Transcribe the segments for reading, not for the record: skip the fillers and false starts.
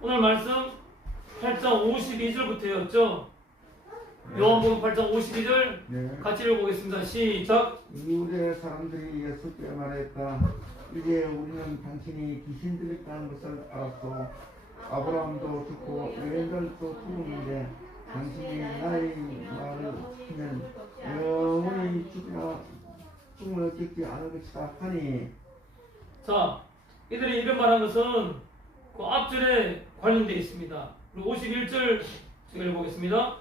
오늘 말씀 8장 52절부터였죠. 요한복음 8장 52절 네. 같이 읽어보겠습니다. 시작. 유대 사람들이 예수께 말했다. 이제 우리는 당신이 귀신 들렸다는 것을 알았고 아브라함도 죽고 외인들도 죽었는데 당신이 나의 말을 하면 영원히 죽음을 겪지 않을 것이다 하니. 자, 이들이 이런 말한 것은 그 앞절에 관련되어 있습니다. 그리고 51절 제가 읽어보겠습니다.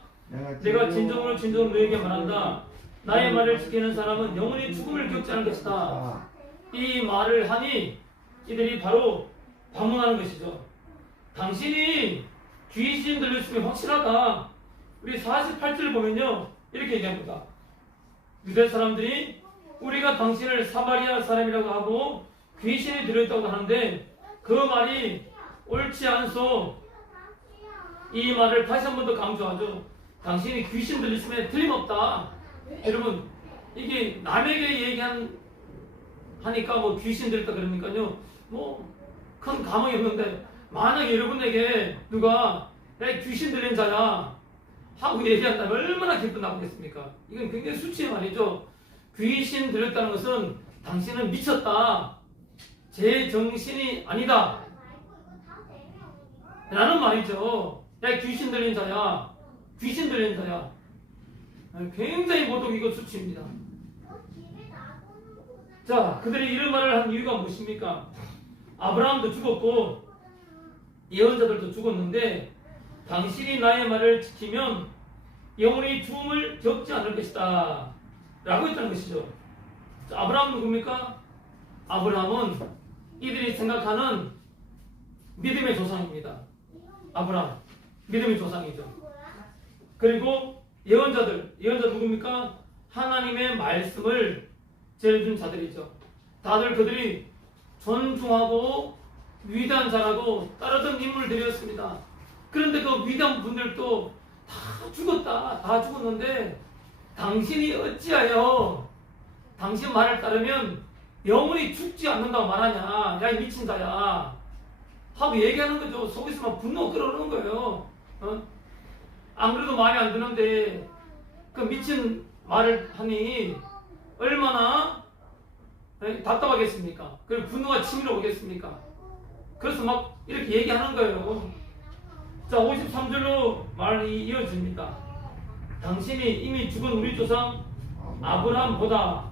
내가 진정으로 너에게 말한다. 나의 말을 지키는 사람은 영원히 죽음을 겪지 않을 것이다. 이 말을 하니 이들이 바로 반문하는 것이죠. 당신이 귀신 들렸으면 확실하다. 우리 48절 보면요, 이렇게 얘기합니다. 유대 사람들이 우리가 당신을 사마리아 사람이라고 하고 귀신이 들렸다고 하는데 그 말이 옳지 않소. 이 말을 다시 한 번 더 강조하죠. 당신이 귀신 들렸으면 틀림없다. 여러분, 이게 남에게 하니까 뭐 귀신 들렸다 그러니까요, 뭐 큰 감흥이 없는데, 만약에 여러분에게 누가 야, 귀신 들린 자야 하고 얘기한다면 얼마나 기분 나쁘겠습니까? 이건 굉장히 수치의 말이죠. 귀신 들렸다는 것은 당신은 미쳤다, 제 정신이 아니다 라는 말이죠. 야, 귀신 들린 자야, 귀신 들린 자야. 굉장히 모독이고 수치입니다. 자, 그들이 이런 말을 한 이유가 무엇입니까? 아브라함도 죽었고 예언자들도 죽었는데 당신이 나의 말을 지키면 영원히 죽음을 겪지 않을 것이다 라고 했다는 것이죠. 자, 아브라함은 누굽니까? 아브라함은 이들이 생각하는 믿음의 조상입니다. 아브라함, 믿음의 조상이죠. 그리고 예언자 누굽니까? 하나님의 말씀을 전해준 자들이죠. 다들 그들이 존중하고 위대한 자라고 따르던 인물들이었습니다. 그런데 그 위대한 분들도 다 죽었다, 다 죽었는데 당신이 어찌하여 당신 말을 따르면 영원히 죽지 않는다고 말하냐, 야 이 미친 자야 하고 얘기하는 거죠. 속에서 막 분노가 끓어오르는 거예요. 안 그래도 말이 안 되는데 그 미친 말을 하니 얼마나 답답하겠습니까? 그리고 분노가 치밀어 오겠습니까? 그래서 막 이렇게 얘기하는 거예요. 자, 53절로 말이 이어집니다. 당신이 이미 죽은 우리 조상 아브라함보다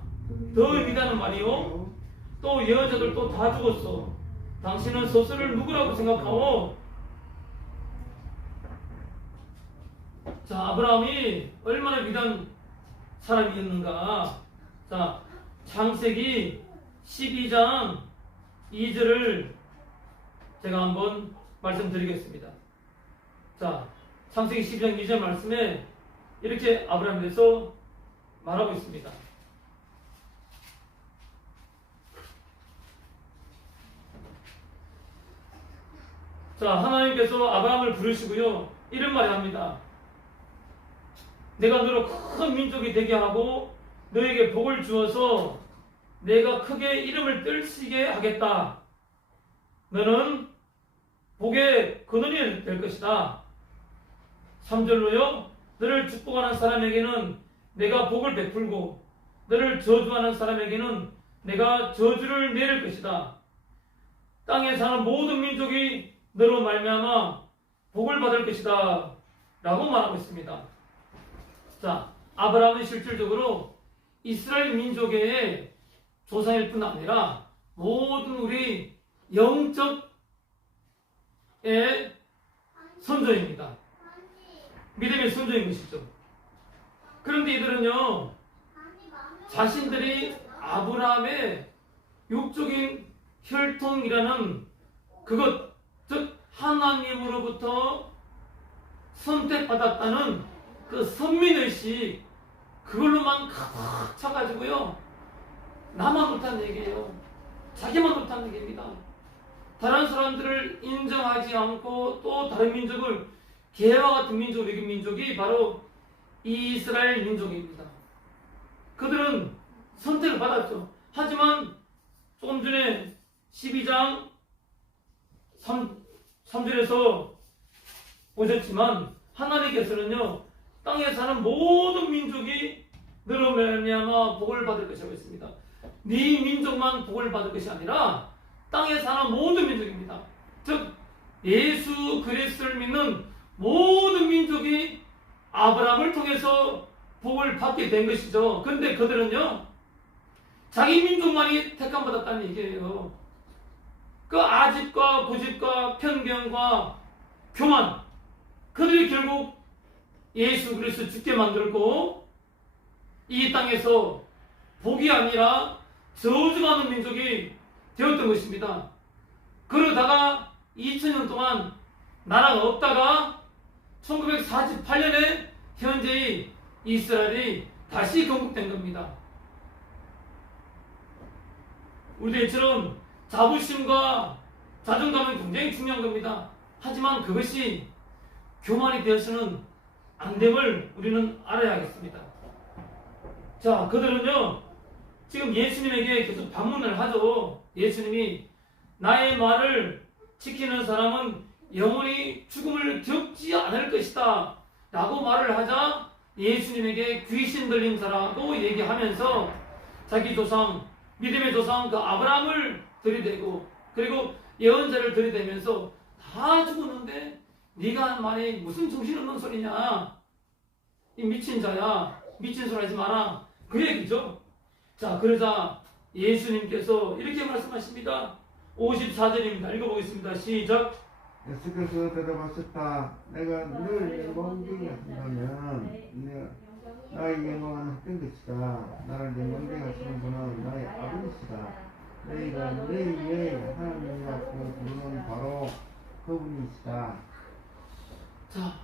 더 위대한 말이요, 또 예언자들도 다 죽었어. 당신은 스스로를 누구라고 생각하오? 자, 아브라함이 얼마나 위대한 사람이었는가. 자, 창세기 12장 2절을 제가 한번 말씀드리겠습니다. 자, 창세기 12장 2절 말씀에 이렇게 아브라함에 대해서 말하고 있습니다. 자, 하나님께서 아브라함을 부르시고요, 이런 말을 합니다. 내가 너로 큰 민족이 되게 하고 너에게 복을 주어서 내가 크게 이름을 떨치게 하겠다. 너는 복의 근원이 될 것이다. 3절로요, 너를 축복하는 사람에게는 내가 복을 베풀고 너를 저주하는 사람에게는 내가 저주를 내릴 것이다. 땅에 사는 모든 민족이 너로 말미암아 복을 받을 것이다 라고 말하고 있습니다. 자, 아브라함은 실질적으로 이스라엘 민족의 조상일 뿐 아니라 모든 우리 영적의 선조입니다. 믿음의 선조인 것이죠. 그런데 이들은요, 자신들이 아브라함의 육적인 혈통이라는 그것, 즉 하나님으로부터 선택받았다는 그 선민의식, 그걸로만 가득 차가지고요, 나만 못한 얘기예요. 자기만 못한 얘기입니다. 다른 사람들을 인정하지 않고 또 다른 민족을 개와 같은 민족을 이긴 민족이 바로 이스라엘 민족입니다. 그들은 선택을 받았죠. 하지만 조금 전에 12장 3절에서 보셨지만 하나님께서는요 땅에 사는 모든 민족이 너로 말미암아 복을 받을 것이라고 했습니다. 네 민족만 복을 받을 것이 아니라 땅에 사는 모든 민족입니다. 즉 예수 그리스도를 믿는 모든 민족이 아브라함을 통해서 복을 받게 된 것이죠. 그런데 그들은요 자기 민족만이 택함받았다는 얘기예요. 그 아집과 고집과 편견과 교만, 그들이 결국 예수 그리스도 죽게 만들고 이 땅에서 복이 아니라 저주받는 민족이 되었던 것입니다. 그러다가 2000년 동안 나라가 없다가 1948년에 현재의 이스라엘이 다시 건국된 겁니다. 우리들처럼 자부심과 자존감은 굉장히 중요한 겁니다. 하지만 그것이 교만이 되어서는 안 됨을 우리는 알아야겠습니다. 자, 그들은요 지금 예수님에게 계속 반문을 하죠. 예수님이 나의 말을 지키는 사람은 영원히 죽음을 겪지 않을 것이다 라고 말을 하자 예수님에게 귀신 들린 자라고 얘기하면서 자기 조상, 믿음의 조상 그 아브라함을 들이대고 그리고 예언자를 들이대면서 다 죽었는데 네가 한 말이 무슨 정신없는 소리냐, 이 미친 자야, 미친 소리 하지 마라, 그 얘기죠. 자, 그러자 예수님께서 이렇게 말씀하십니다. 54절입니다. 읽어보겠습니다. 시작. 예수께서 대답하셨다. 내가 늘 영광되게 한다면 나의 영광은 헛된 것이다. 나를 영광되게 하시는 분은 나의 아버지시다. 너희가 너희의 하나님이라고 부르는 바로 그분이시다. 자,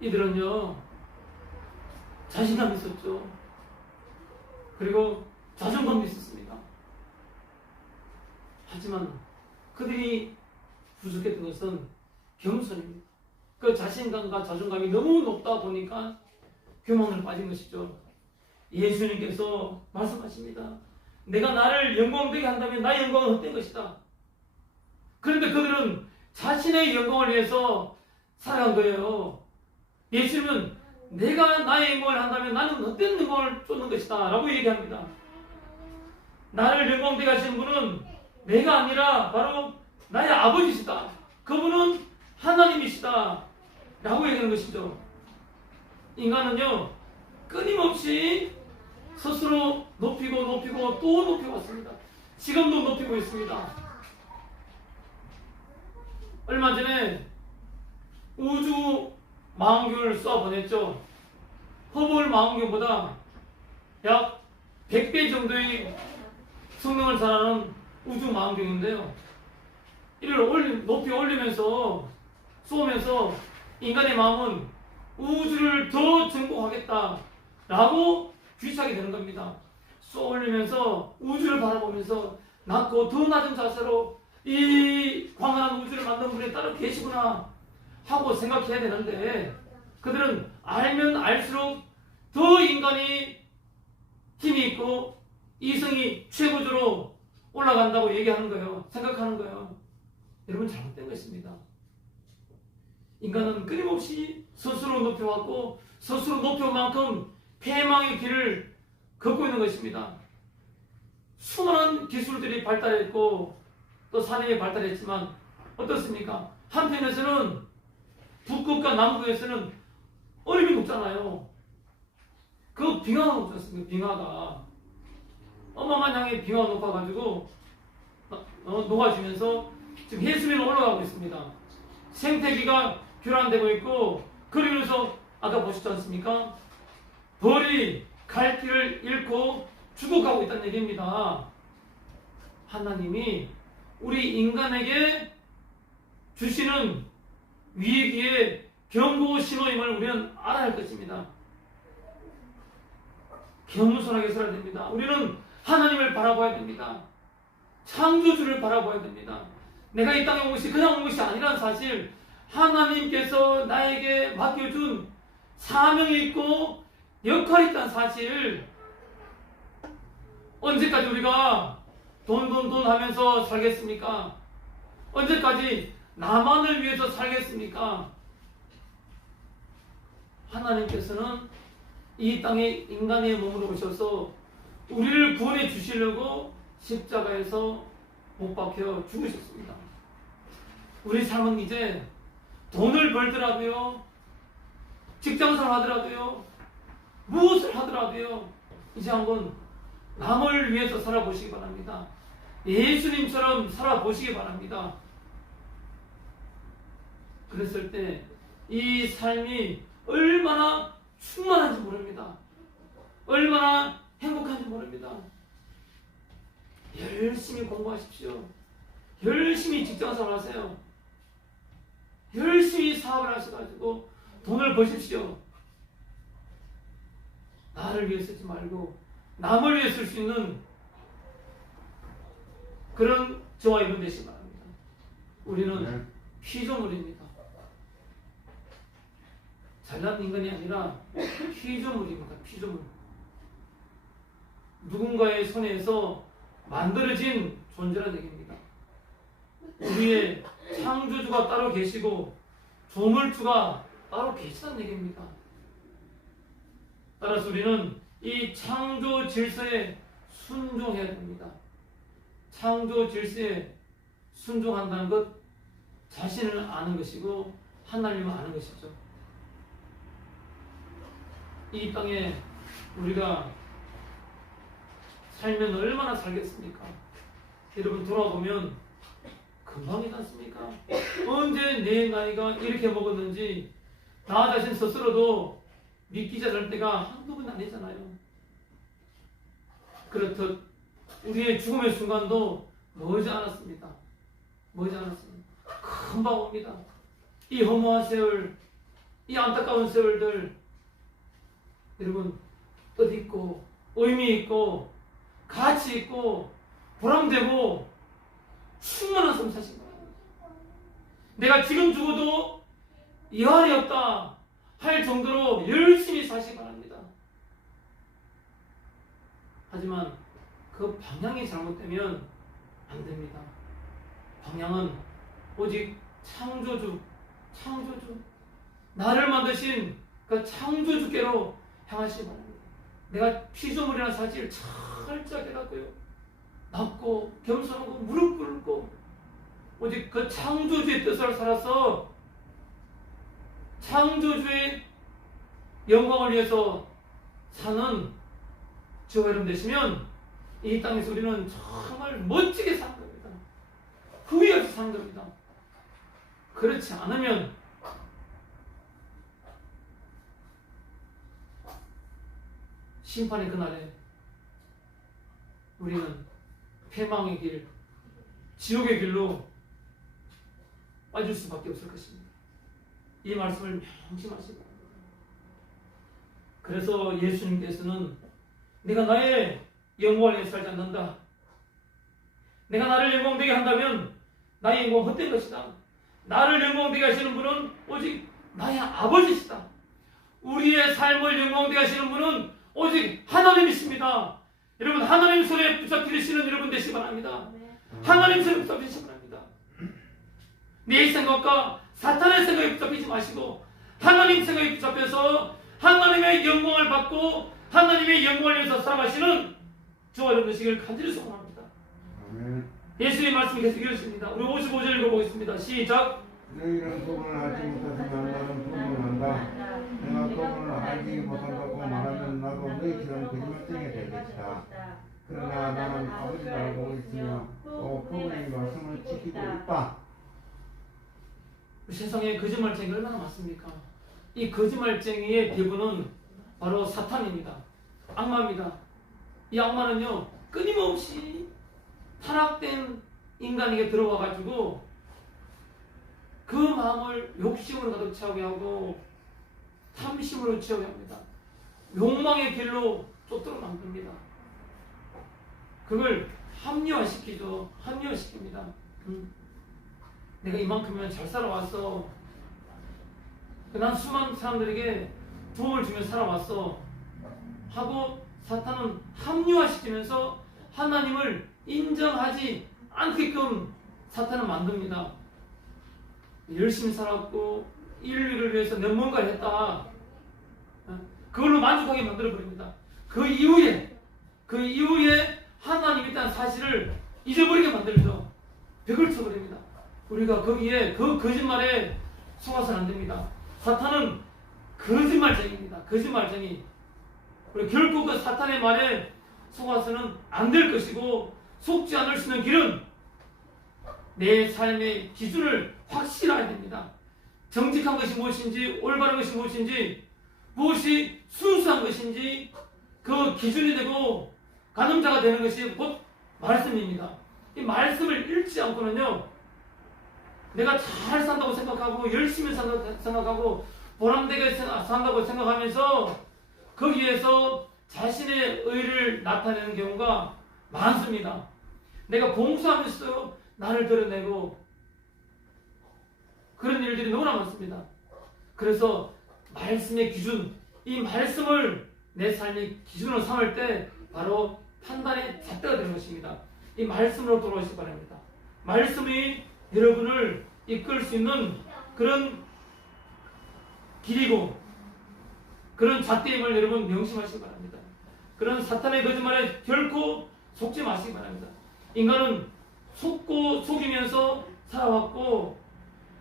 이들은요 자신감이 있었죠. 그리고 자존감이 있었습니다. 하지만 그들이 부족했던 것은 겸손입니다. 그 자신감과 자존감이 너무 높다 보니까 교만으로 빠진 것이죠. 예수님께서 말씀하십니다. 내가 나를 영광되게 한다면 나의 영광은 헛된 것이다. 그런데 그들은 자신의 영광을 위해서 살아간 거예요. 예수님은 내가 나의 영광을 한다면 나는 헛된 영광을 쫓는 것이다 라고 얘기합니다. 나를 영광되게 하시는 분은 내가 아니라 바로 나의 아버지시다. 그분은 하나님이시다 라고 얘기하는 것이죠. 인간은요 끊임없이 스스로 높이고 또 높이고 왔습니다. 지금도 높이고 있습니다. 얼마 전에 우주 망원경을 쏘아 보냈죠. 허블 망원경보다 약 100배 정도의 성능을 자랑하는 우주 망원경인데요. 이를 높이 올리면서 쏘면서 인간의 마음은 우주를 더 정복하겠다 라고 귀착이 되는 겁니다. 쏘 올리면서 우주를 바라보면서 낮고 더 낮은 자세로 이 광활한 우주를 만든 분이 따로 계시구나 하고 생각해야 되는데 그들은 알면 알수록 더 인간이 힘이 있고 이성이 최고조로 올라간다고 얘기하는 거예요. 생각하는 거예요. 여러분 잘못된 것입니다. 인간은 끊임없이 스스로 높여왔고 스스로 높여온 만큼 패망의 길을 걷고 있는 것입니다. 수많은 기술들이 발달했고 또 산업이 발달했지만 어떻습니까? 한편에서는 북극과 남극에서는 얼음이 녹잖아요. 그 빙하가 녹지 않습니까? 빙하가 어마어마한 양의 빙하가 녹아가지고 녹아지면서 지금 해수면으로 올라가고 있습니다. 생태계가 교란되고 있고 그러면서 아까 보셨지 않습니까? 벌이 갈 길을 잃고 죽어가고 있다는 얘기입니다. 하나님이 우리 인간에게 주시는 위기의 경고 신호임을 우리는 알아야 할 것입니다. 겸손하게 살아야 됩니다. 우리는 하나님을 바라봐야 됩니다. 창조주를 바라봐야 됩니다. 내가 이 땅에 온 것이 그냥 온 것이 아니라는 사실, 하나님께서 나에게 맡겨준 사명이 있고 역할이 있다는 사실, 언제까지 우리가 돈 하면서 살겠습니까? 언제까지 나만을 위해서 살겠습니까? 하나님께서는 이 땅에 인간의 몸으로 오셔서 우리를 구원해 주시려고 십자가에서 못 박혀 죽으셨습니다. 우리 삶은 이제 돈을 벌더라도요, 직장생활 하더라도요, 무엇을 하더라도요, 이제 한번 남을 위해서 살아보시기 바랍니다. 예수님처럼 살아보시기 바랍니다. 그랬을 때 이 삶이 얼마나 충만한지 모릅니다. 얼마나 행복한지 모릅니다. 열심히 공부하십시오. 열심히 직장생활 하세요. 열심히 사업을 하셔가지고 돈을 버십시오. 나를 위해 쓰지 말고 남을 위해 쓸 수 있는 그런 저와 여러분 되시기 바랍니다. 우리는 피조물입니다. 잘난 인간이 아니라 피조물입니다. 피조물. 누군가의 손에서 만들어진 존재라는 얘기입니다. 우리의 창조주가 따로 계시고 조물주가 따로 계시다는 얘기입니다. 따라서 우리는 이 창조 질서에 순종해야 됩니다. 창조 질서에 순종한다는 것 자신을 아는 것이고 하나님을 아는 것이죠. 이 땅에 우리가 살면 얼마나 살겠습니까? 여러분 돌아보면 금방이지 않습니까? 언제 내 나이가 이렇게 먹었는지 나 자신 스스로도 믿기 잘 때가 한두 번 아니잖아요. 그렇듯 우리의 죽음의 순간도 머지 않았습니다. 머지 않았습니다. 금방 옵니다. 이 허무한 세월, 이 안타까운 세월들 여러분 뜻있고 의미 있고 가치 있고 보람되고 충만한 삶 사신 거예요. 내가 지금 죽어도 여한이 없다 할 정도로 열심히 사시기 바랍니다. 하지만 그 방향이 잘못되면 안 됩니다. 방향은 오직 창조주 나를 만드신 그 창조주께로 향하시기 바랍니다. 내가 피조물이라는 사실을 철저하게 갖고요, 낮고 겸손하고 무릎 꿇고 오직 그 창조주의 뜻을 살아서 창조주의 영광을 위해서 사는 저와 여러분 되시면 이 땅에서 우리는 정말 멋지게 사는 겁니다. 후회 없이 사는 겁니다. 그렇지 않으면 심판의 그날에 우리는 패망의 길, 지옥의 길로 빠질 수밖에 없을 것입니다. 이 말씀을 명심하시기 바랍니다. 그래서 예수님께서는 내가 나의 영광을 위해 살지 않는다. 내가 나를 영광되게 한다면 나의 영광은 헛된 것이다. 나를 영광되게 하시는 분은 오직 나의 아버지시다. 우리의 삶을 영광되게 하시는 분은 오직 하나님이십니다. 여러분 하나님 손에 붙잡히시는 여러분 되시기 바랍니다. 하나님 손에 붙잡히시기 바랍니다. 내 생각과 사탄의 생각에 붙잡히지 마시고 하나님 생각에 붙잡혀서 하나님의 영광을 받고 하나님의 영광을 위해서 살아가시는 저와 여러분 되시기를 간절히 소원합니다. 예수의 말씀이 계속 이어집니다. 우리 55절 읽어보겠습니다. 시작. 너희는 그분을 알지 못하지만 나는 그분을 안다. 내가 그분을 알지 못한다고 말하면 나도 너희처럼 거짓말쟁이 될 것이다. 그러나 나는 아버지를 알고 있으며 또 그분의 말씀을 지키고 있다. 세상에 거짓말쟁이가 얼마나 많습니까? 이 거짓말쟁이의 대부는 바로 사탄입니다. 악마입니다. 이 악마는요 끊임없이 타락된 인간에게 들어와가지고 그 마음을 욕심으로 가득 채우게 하고 탐심으로 채우게 합니다. 욕망의 길로 쫓도록 만듭니다. 그걸 합리화시키죠. 합리화시킵니다. 내가 이만큼이면 잘 살아왔어. 난 수많은 사람들에게 도움을 주며 살아왔어 하고 사탄은 합리화시키면서 하나님을 인정하지 않게끔 사탄은 만듭니다. 열심히 살았고 인류를 위해서 내 뭔가를 했다. 그걸로 만족하게 만들어버립니다. 그 이후에 하나님이 있다는 사실을 잊어버리게 만들죠. 벽을 쳐버립니다. 우리가 거기에 그 거짓말에 속아서는 안 됩니다. 사탄은 거짓말쟁이입니다. 거짓말쟁이. 우리 결코 그 사탄의 말에 속아서는 안 될 것이고, 속지 않을 수 있는 길은 내 삶의 기준을 확실해야 됩니다. 정직한 것이 무엇인지, 올바른 것이 무엇인지, 무엇이 순수한 것인지 그 기준이 되고 가늠자가 되는 것이 곧 말씀입니다. 이 말씀을 잃지 않고는요, 내가 잘 산다고 생각하고 열심히 산다고 생각하고 보람되게 산다고 생각하면서 거기에서 자신의 의를 나타내는 경우가 많습니다. 내가 봉사하면서 나를 드러내고 그런 일들이 너무나 많습니다. 그래서 말씀의 기준, 이 말씀을 내 삶의 기준으로 삼을 때 바로 판단의 잣대가 되는 것입니다. 이 말씀으로 돌아오시기 바랍니다. 말씀이 여러분을 이끌 수 있는 그런 길이고 그런 잣대임을 여러분 명심하시기 바랍니다. 그런 사탄의 거짓말에 결코 속지 마시기 바랍니다. 인간은 속고 속이면서 살아왔고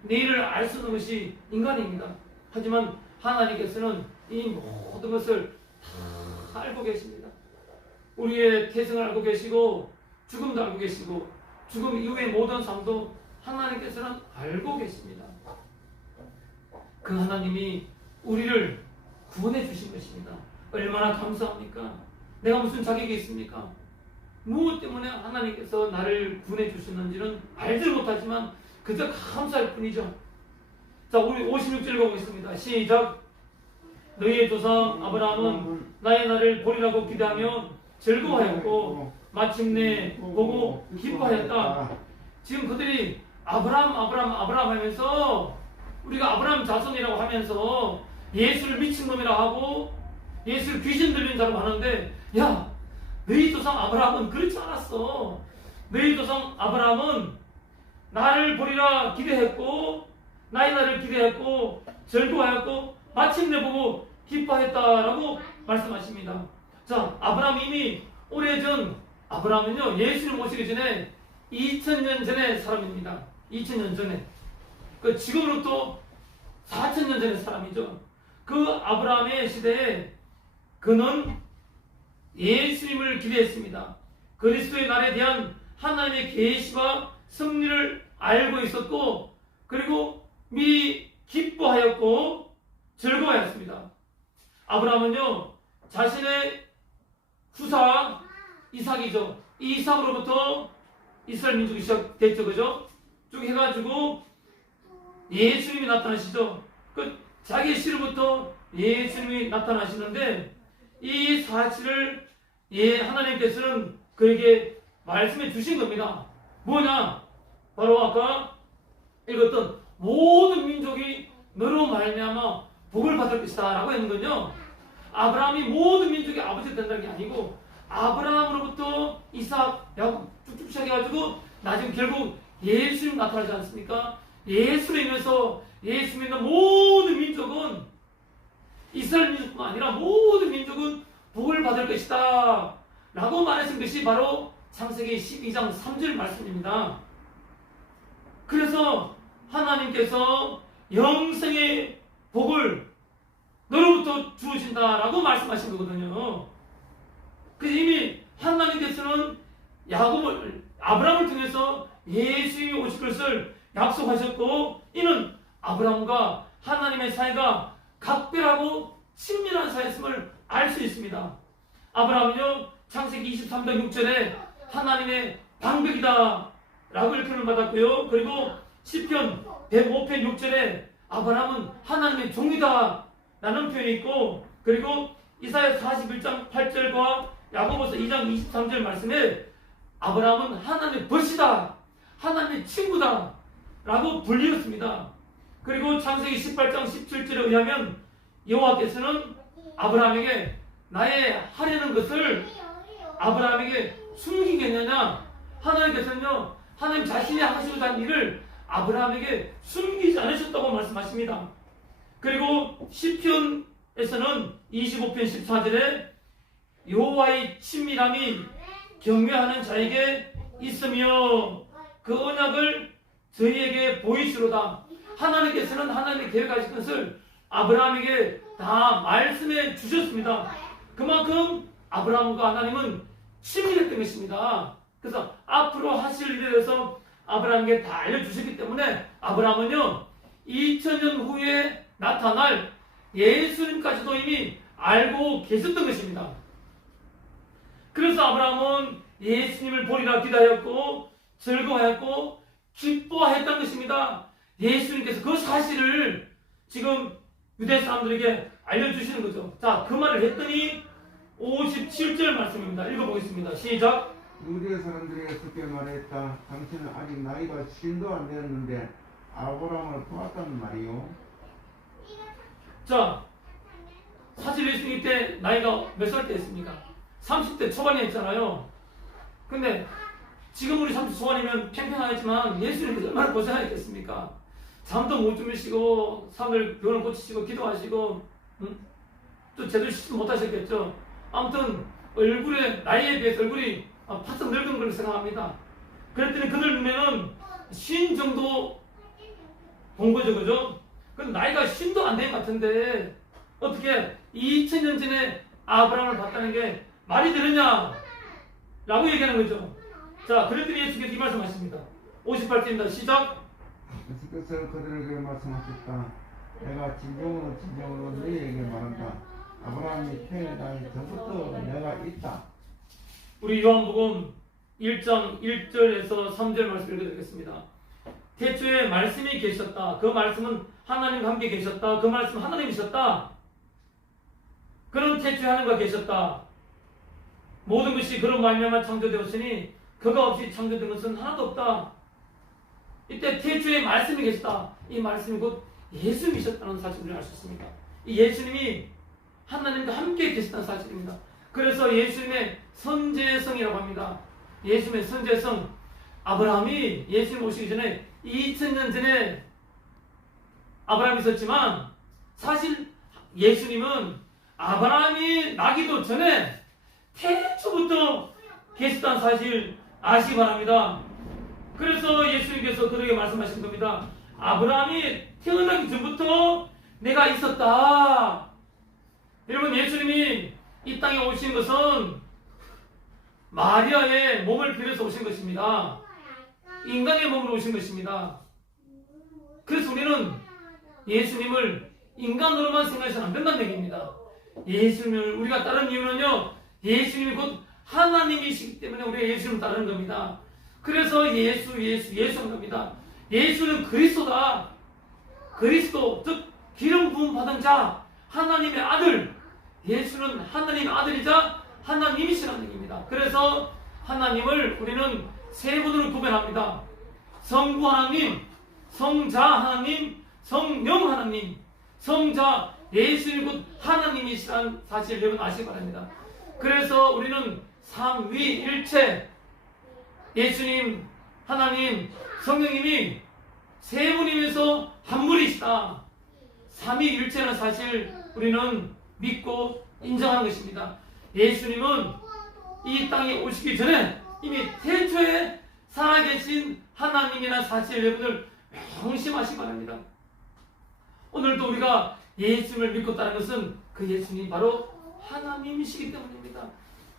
내일을 알 수 있는 것이 인간입니다. 하지만 하나님께서는 이 모든 것을 다 알고 계십니다. 우리의 태생을 알고 계시고 죽음도 알고 계시고 죽음 이후의 모든 삶도 하나님께서는 알고 계십니다. 그 하나님이 우리를 구원해 주신 것입니다. 얼마나 감사합니까? 내가 무슨 자격이 있습니까? 무엇 때문에 하나님께서 나를 구원해 주셨는지는 알지 못하지만 그저 감사할 뿐이죠. 자, 우리 56절 보겠습니다. 시작. 너희의 조상 아브라함은 나의 날을 보리라고 기대하며 즐거워하였고 마침내 보고 기뻐하였다. 지금 그들이 아브라함 하면서 우리가 아브라함 자손이라고 하면서 예수를 미친놈이라 하고 예수를 귀신 들린 자로 하는데, 야, 너희 조상 아브라함은 그렇지 않았어. 너희 조상 아브라함은 나를 보리라 기대했고 나의 날을 기대했고 즐거워하였고 마침내 보고 기뻐했다라고 말씀하십니다. 자, 아브라함이 이미 오래전, 아브라함은요 예수님 오시기 전에 2000년 전의 사람입니다. 2000년 전에. 그 지금으로부터 4000년 전의 사람이죠. 그 아브라함의 시대에 그는 예수님을 기대했습니다. 그리스도의 날에 대한 하나님의 계시와 섭리를 알고 있었고, 그리고 미리 기뻐하였고 즐거워하였습니다. 아브라함은요 자신의 후사 이삭이죠. 이 이삭으로부터 이스라엘 민족이 시작됐죠, 그죠? 쭉 해가지고 예수님이 나타나시죠. 그 자기 씨로부터 예수님이 나타나시는데 이 사실을 하나님께서는 그에게 말씀해 주신 겁니다. 뭐냐? 바로 아까 읽었던 모든 민족이 너로 말미암아 복을 받을 것이다 라고 했는군요. 아브라함이 모든 민족의 아버지가 된다는 게 아니고 아브라함으로부터 이삭, 야곱 쭉쭉 시작해가지고 나중에 결국 예수님 나타나지 않습니까? 예수를 인해서 예수 믿는 모든 민족은, 이스라엘 민족뿐만 아니라 모든 민족은 복을 받을 것이다 라고 말하신 것이 바로 창세기 12장 3절 말씀입니다. 그래서 하나님께서 영생의 복을 너로부터 주어진다라고 말씀하신 거거든요. 그래서 이미 하나님께서는 아브라함을 통해서 예수님이 오실 것을 약속하셨고, 이는 아브라함과 하나님의 사이가 각별하고 친밀한 사이였음을 알 수 있습니다. 아브라함은요 창세기 23장 6절에 하나님의 방백이다 라고 일컬음을 받았고요. 그리고 시편 105편 6절에 아브라함은 하나님의 종이다 라는 표현이 있고, 그리고 이사야 41장 8절과 야고보서 2장 23절 말씀에 아브라함은 하나님의 벗이다, 하나님의 친구다 라고 불리었습니다. 그리고 창세기 18장 17절에 의하면 여호와께서는 아브라함에게 나의 하려는 것을 아브라함에게 숨기겠느냐, 하나님께서는요 하나님 자신이 하시고자 하는 일을 아브라함에게 숨기지 않으셨다고 말씀하십니다. 그리고 시편에서는 25편 14절에 여호와의 친밀함이 경외하는 자에게 있으며 그 언약을 저희에게 보이시로다. 하나님께서는 하나님의 계획하신 것을 아브라함에게 다 말씀해 주셨습니다. 그만큼 아브라함과 하나님은 친밀했던 것입니다. 그래서 앞으로 하실 일에 대해서 아브라함에게 다 알려주셨기 때문에 아브라함은요 2000년 후에 나타날 예수님까지도 이미 알고 계셨던 것입니다. 그래서 아브라함은 예수님을 보리라 기다렸고 즐거워했고 기뻐했던 것입니다. 예수님께서 그 사실을 지금 유대 사람들에게 알려주시는 거죠. 자, 그 말을 했더니 57절 말씀입니다. 읽어보겠습니다. 시작. 유대 사람들이 그렇게 말했다. 당신은 아직 나이가 50도 안 되었는데 아브라함을 보았단 말이요. 자, 사실 예수님 때 나이가 몇 살 때였습니까? 30대 초반이었잖아요. 근데 지금 우리 30대 초반이면 팽팽하겠지만 예수님께서 얼마나 고생하셨겠습니까? 잠도 못 주무시고 사람들 병을 고치시고 기도하시고 또 제대로 씻지 못하셨겠죠. 아무튼 얼굴에 나이에 비해서 얼굴이 바짝 늙은 걸 생각합니다. 그랬더니 그들 눈에는 쉰 정도 본 거죠, 그죠? 근데 나이가 50도 안 된 것 같은데 어떻게 2000년 전에 아브라함을 봤다는 게 말이 되느냐? 라고 얘기하는 거죠. 자, 그랬더니 예수께서 이 말씀하십니다. 58절입니다. 시작. 예수께서 그들에게 말씀하셨다. 내가 진정으로 너희에게 말한다. 아브라함이 태어나기 전부터 내가 있다. 우리 요한복음 1장 1절에서 3절 말씀 읽어드리겠습니다. 태초에 말씀이 계셨다. 그 말씀은 하나님과 함께 계셨다. 그 말씀은 하나님이셨다. 그는 태초에 하나님과 계셨다. 모든 것이 그런 말미암아 창조되었으니 그가 없이 창조된 것은 하나도 없다. 이때 태초에 말씀이 계셨다. 이 말씀이 곧 예수님이셨다는 사실을 알 수 있습니다. 이 예수님이 하나님과 함께 계셨다는 사실입니다. 그래서 예수님의 선제성이라고 합니다. 예수님의 선제성. 아브라함이 예수님 오시기 전에 2000년 전에 아브라함이 있었지만 사실 예수님은 아브라함이 나기도 전에 태초부터 계셨다는 사실 아시기 바랍니다. 그래서 예수님께서 그들에게 말씀하신 겁니다. 아브라함이 태어나기 전부터 내가 있었다. 여러분, 예수님이 이 땅에 오신 것은 마리아의 몸을 빌어서 오신 것입니다. 인간의 몸으로 오신 것입니다. 그래서 우리는 예수님을 인간으로만 생각해서는 안 된다는 얘기입니다. 예수님을 우리가 따르는 이유는요, 예수님이 곧 하나님이시기 때문에 우리가 예수님을 따르는 겁니다. 그래서 예수 하는 겁니다. 예수는 그리스도다. 그리스도, 즉 기름 부음 받은 자, 하나님의 아들. 예수는 하나님의 아들이자 하나님이시라는 얘기입니다. 그래서 하나님을 우리는 세 분으로 구별합니다. 성부 하나님, 성자 하나님, 성령 하나님. 성자 예수님 곧 하나님이시라는 사실 여러분 아시기 바랍니다. 그래서 우리는 삼위일체, 예수님, 하나님, 성령님이 세 분이면서 한 분이시다. 삼위일체는 사실 우리는 믿고 인정하는 것입니다. 예수님은 이 땅에 오시기 전에 이미 태초에 살아계신 하나님이라는 사실 여러분들 명심하시기 바랍니다. 오늘도 우리가 예수님을 믿고 따르는 것은 그 예수님이 바로 하나님이시기 때문입니다.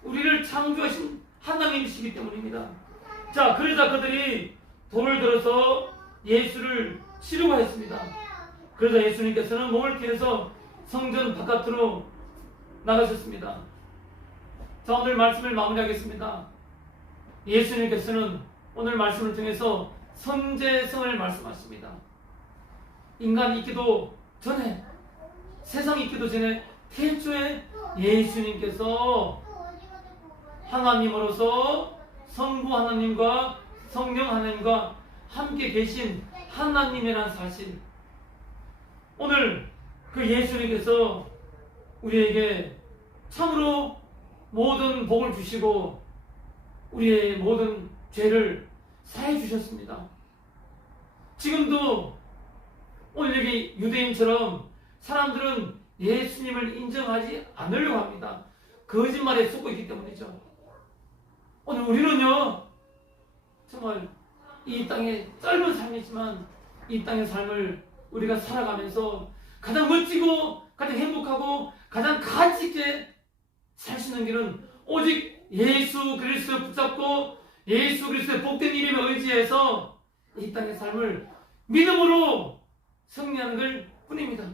우리를 창조하신 하나님이시기 때문입니다. 자, 그러자 그들이 돌을 들어서 예수를 치려고 했습니다. 그러자 예수님께서는 몸을 피해서 성전 바깥으로 나가셨습니다. 자, 오늘 말씀을 마무리하겠습니다. 예수님께서는 오늘 말씀을 통해서 선제성을 말씀하십니다. 인간이 있기도 전에, 세상이 있기도 전에 태초에 예수님께서 하나님으로서 성부 하나님과 성령 하나님과 함께 계신 하나님이라는 사실, 오늘 그 예수님께서 우리에게 참으로 모든 복을 주시고 우리의 모든 죄를 사해 주셨습니다. 지금도 오늘 여기 유대인처럼 사람들은 예수님을 인정하지 않으려고 합니다. 거짓말에 속고 있기 때문이죠. 오늘 우리는요, 정말 이 땅의 짧은 삶이지만 이 땅의 삶을 우리가 살아가면서 가장 멋지고 가장 행복하고 가장 가치 있게 살 수 있는 길은 오직 예수 그리스도를 붙잡고 예수 그리스도의 복된 이름에 의지해서 이 땅의 삶을 믿음으로 승리하는 것 뿐입니다.